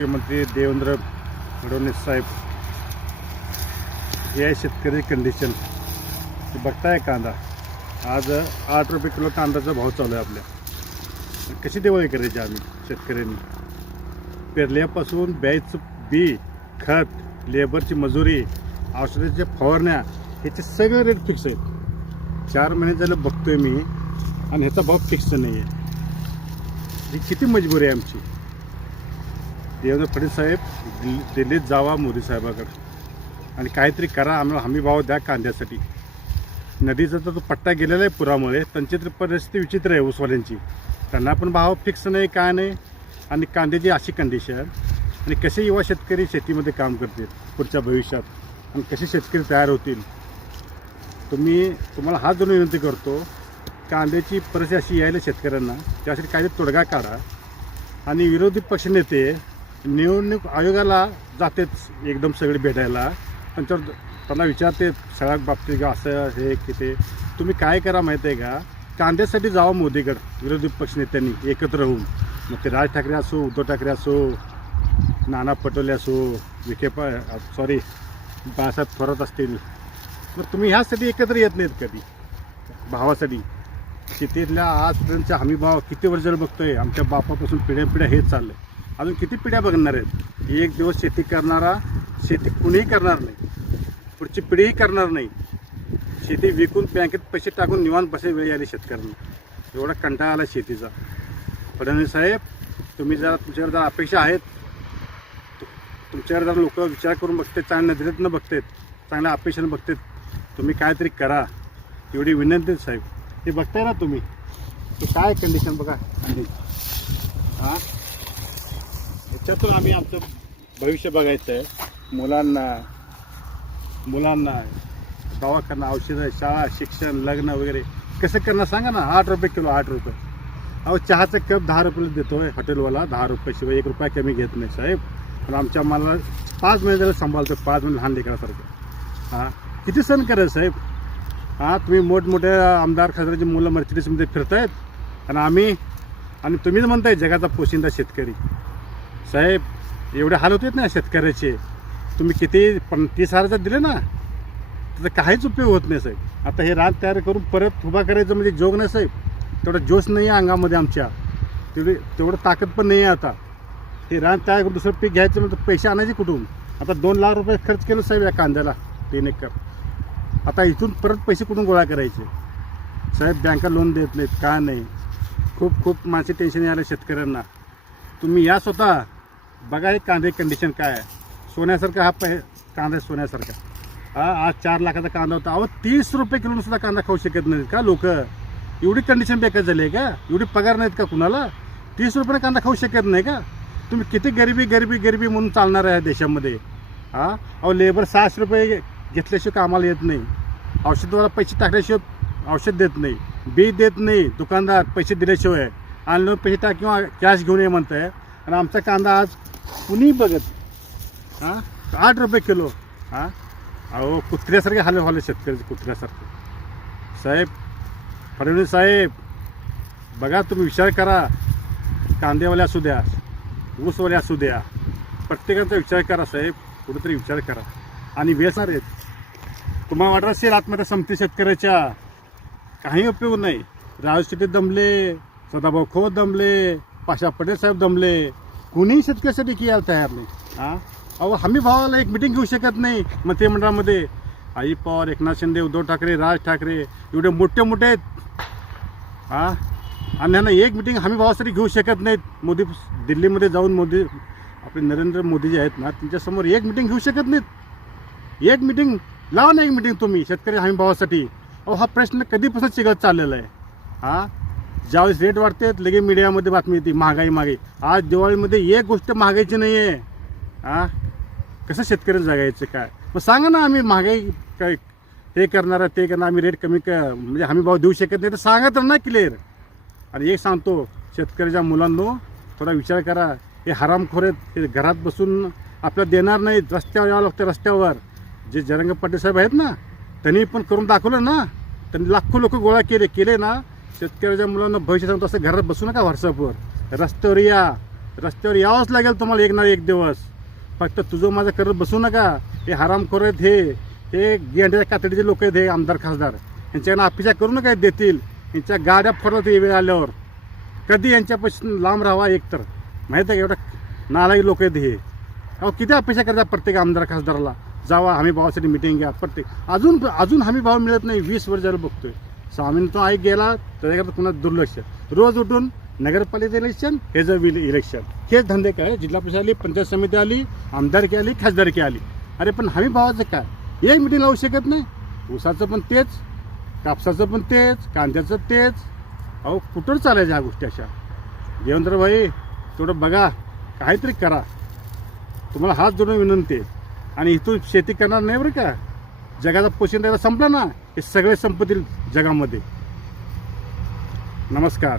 मुख्यमंत्री देवेंद्र फडणवीस साहेब हे आहे शेतकरी कंडिशन ते बघताय कांदा. आज आठ रुपये किलो कांद्याचा भाव चालू आहे आपल्या. कशी दिवाळी करायची आम्ही शेतकऱ्यांनी? पेरल्यापासून बॅच बी खत लेबरची मजुरी औषधाच्या फवारण्या ह्याचे सगळे रेट फिक्स आहेत. चार महिने झालं बघतोय मी आणि ह्याचा भाव फिक्स नाही आहे ही किती मजबुरी आहे आमची? देवेंद्र फडणवीस साहेब दिल्लीत जावा मोदी साहेबाकडं. आणि काहीतरी करा आम्हाला हमी भाव द्या कांद्यासाठी. नदीचा तर तो पट्टा गेलेला आहे पुरामुळे त्यांची तर परिस्थिती विचित्र आहे ऊसवाल्यांची. त्यांना पण भाव फिक्स नाही काय नाही? आणि कांद्याची अशी कंडिशन आणि कसे युवा शेतकरी शेतीमध्ये काम करतील पुढच्या भविष्यात? आणि कसे शेतकरी तयार होतील? तुम्ही तुम्हाला हात धरून विनंती करतो. कांद्याची परिस्थिती अशी यायला शेतकऱ्यांना. त्यासाठी काहीतरी तोडगा काढा. आणि विरोधी पक्षनेते निवडणूक आयोगाला जातेच एकदम सगळे भेटायला. त्यांच्यावर त्यांना विचारते सगळ्या बाबतीत का असं हे की ते. तुम्ही काय करा माहिती आहे का? कांद्यासाठी जावं मोदीकडं विरोधी पक्षनेत्यांनी एकत्र होऊन. मग ते राज ठाकरे असो उद्धव ठाकरे असो नाना पटोले असो विखे प सॉरी बाळासाहेब थोरात असतील. मग तुम्ही ह्यासाठी एकत्र येत नाहीत कधी? भावासाठी. शेतीतल्या आजपर्यंतच्या हमी भाव किती वर्ष बघतोय? आमच्या बापापासून पिढ्या पिढ्या हेच आहे अजून किती पिढ्या बघणार आहेत? एक दिवस शेती करणारा शेती कुणीही करणार नाही. पुढची पिढीही करणार नाही. शेती विकून बँकेत पैसे टाकून निवांत बसे वेळ आली शेतकऱ्यांना. एवढा कंटाळा आला शेतीचा. फडणवीस साहेब तुम्ही जरा तुमच्याकडे जरा अपेक्षा आहेत. तुमच्यावर तुमच्याकडे जरा लोक विचार करून बघतात चांगल्या नजरेतनं बघतात चांगल्या अपेक्षेनं बघतात तुम्ही काहीतरी करा. एवढी विनंती आहे, साहेब. ते बघताय ना तुम्ही? ते काय कंडिशन बघा? आणि हां? ह्याच्यातून आम्ही आमचं भविष्य बघायचं आहे. मुलांना मुलांना दवाखाना औषधं शाळा शिक्षण लग्न वगैरे कसं करणार सांगा ना आठ रुपये किलो आठ रुपये. अहो चहाचा कप दहा रुपयाला देतोय हॉटेलवाला दहा रुपयाशिवाय एक रुपया कमी घेत नाही साहेब. पण आमच्या मला पाच महिने त्याला सांभाळतो पाच महिने लहान लेकरासारखं. हां किती सण करायचं साहेब? हां तुम्ही मोठमोठ्या आमदार खासदाराची मुलं मर्चिडीजमध्ये फिरतायत. आणि आम्ही आणि तुम्हीच म्हणताय जगाचा पोशिंदा शेतकरी. साहेब एवढे हाल होत ना शेतकऱ्याचे. तुम्ही किती पण तीस हजाराचं दिले ना त्याचा काहीच उपयोग होत नाही साहेब. आता हे रान तयार करून परत उभा करायचं म्हणजे जोग नाही साहेब. तेवढा जोश नाही आहे अंगामध्ये आमच्या. तेवढी तेवढं ताकद पण नाही आहे आता. हे रान तयार करून दुसरं पीक घ्यायचं म्हणजे पैसे आणायचे कुठून? आता दोन लाख रुपये खर्च केलं साहेब या कांद्याला तीन एकर. आता इथून परत पैसे कुठून गोळा करायचे? साहेब बँका लोन देत नाहीत का नाही? खूप खूप मानसिक टेन्शन यायला शेतकऱ्यांना. तुम्ही या स्वतः. बघा हे कांदे कंडिशन काय आहे. सोन्यासारखा हा पै कांदा आहे सोन्यासारखा. हा आज चार लाखाचा कांदा होता. अहो तीस रुपये किलो सुद्धा कांदा खाऊ शकत नाहीत का लोक? एवढी कंडिशन बेकार झाली आहे का? एवढी पगार नाहीत का कुणाला? तीस रुपयाने कांदा खाऊ शकत नाही का? तुम्ही किती गरिबी गरिबी गरिबी म्हणून चालणार आहे देशामध्ये? हा? अहो लेबर सहाशे रुपये घेतल्याशिवाय कामाला येत नाही. औषधवाला पैसे टाकल्याशिवाय औषध देत नाही. बी देत नाही. दुकानदार पैसे दिल्याशिवाय. आणलं पैसे टाक किंवा कॅश घेऊन ये म्हणताय. आणि आमचा कांदा आज कुणी बघत हां? आठ रुपये किलो. हां? अहो कुत्र्यासारखे हाल व्हाले शेतकऱ्याचे कुत्र्यासारखे. साहेब फडणवीस साहेब बघा तुम्ही विचार करा. कांदेवाले असू द्या ऊसवाले असू द्या प्रत्येकाचा विचार करा साहेब. कुठेतरी विचार करा. आणि व्यसणार आहेत तुम्हाला वाटत असेल आत्महत्या संपते शेतकऱ्याच्या. काही उपयोग नाही. राजकीय दमले. सदाभाऊ खोत दमले पाशा पटेल साहेब दमले. कुणीही शेतकऱ्यासाठी की यायला तयार नाही. हां? अहो हमी भावाला एक मिटिंग घेऊ शकत नाही. मंत्रिमंडळामध्ये आई पवार एकनाथ शिंदे उद्धव ठाकरे राज ठाकरे एवढे मोठे मोठे आहेत. हां? आणि ह्यांना एक मिटिंग हमी भावासाठी घेऊ शकत नाहीत. मोदी दिल्लीमध्ये जाऊन मोदी आपले नरेंद्र मोदी जे आहेत ना त्यांच्यासमोर एक मिटिंग घेऊ शकत नाहीत. एक मिटिंग लावा ना एक मिटिंग तुम्ही शेतकरी हमी भावासाठी. अहो हा प्रश्न कधीपासून चिघत चाललेला आहे? हां? ज्यावेळेस रेट वाढते लगे मीडियामध्ये बातमी येते महागाई महागाई. आज दिवाळीमध्ये एक गोष्ट महागाईची नाही आहे हां? कसं शेतकऱ्यांना जगायचं काय? मग सांगा ना आम्ही महागाई काय हे करणार ते करणार आम्ही रेट कमी क म्हणजे हमी भाव देऊ शकत नाही तर सांगा तर ना क्लिअर आणि एक सांगतो शेतकऱ्याच्या मुलांनो थोडा विचार करा. हे हरामखोर आहेत हे घरात बसून आपल्याला देणार नाहीत रस्त्यावर यावं लागतं रस्त्यावर. जे जरंग पाटील साहेब आहेत ना त्यांनी पण करून दाखवलं ना. त्यांनी लाखो लोक गोळा केले केले ना. शेतकऱ्याच्या मुलांना भविष्य सांगतो असं घरात बसू नका व्हॉट्सअपवर. रस्त्यावर या. रस्त्यावर यावंच लागेल तुम्हाला एक ना एक दिवस. फक्त तुझं माझं करत बसू नका. हे हरामखोर आहेत हे. हे गेंड्याच्या कातडीचे लोक आहेत हे आमदार खासदार. यांच्याकडनं अपेक्षा करू नका देतील. यांच्या गाड्या फरत वेळ आल्यावर. कधी यांच्यापासून लांब राहावा एकतर माहीत आहे का एवढं नालाही लोक आहेत हे? अहो किती अपेक्षा करतात प्रत्येक आमदार खासदाराला? जावा हमी भावासाठी मिटिंग घ्या. प्रत्येक अजून अजून हमी भाव मिळत नाही. वीस वर्ष झालं बघतोय. स्वामीन तो ऐक गेला त्याच्याकडे पुन्हा दुर्लक्ष. रोज उठून नगरपालिका इलेक्शन हे जर विल इलेक्शन हेच धंदे काय? जिल्हा परिषद आली पंचायत समिती आली आमदारकी आली खासदारकी आली. अरे पण हमी भावाचं काय? एक मिटिंग लावू शकत नाही. ऊसाचं पण तेच कापसाचं पण तेच कांद्याचं तेच. अहो कुठं चालायच्या ह्या गोष्टी अशा? देवेंद्र भाई थोडं बघा काहीतरी करा. तुम्हाला हात जोडून विनंती आहे. आणि इथून शेती करणार नाही बरं का? जगाचा पोषण द्यायला संपला ना. हे सगळे संपतील जगामध्ये. नमस्कार.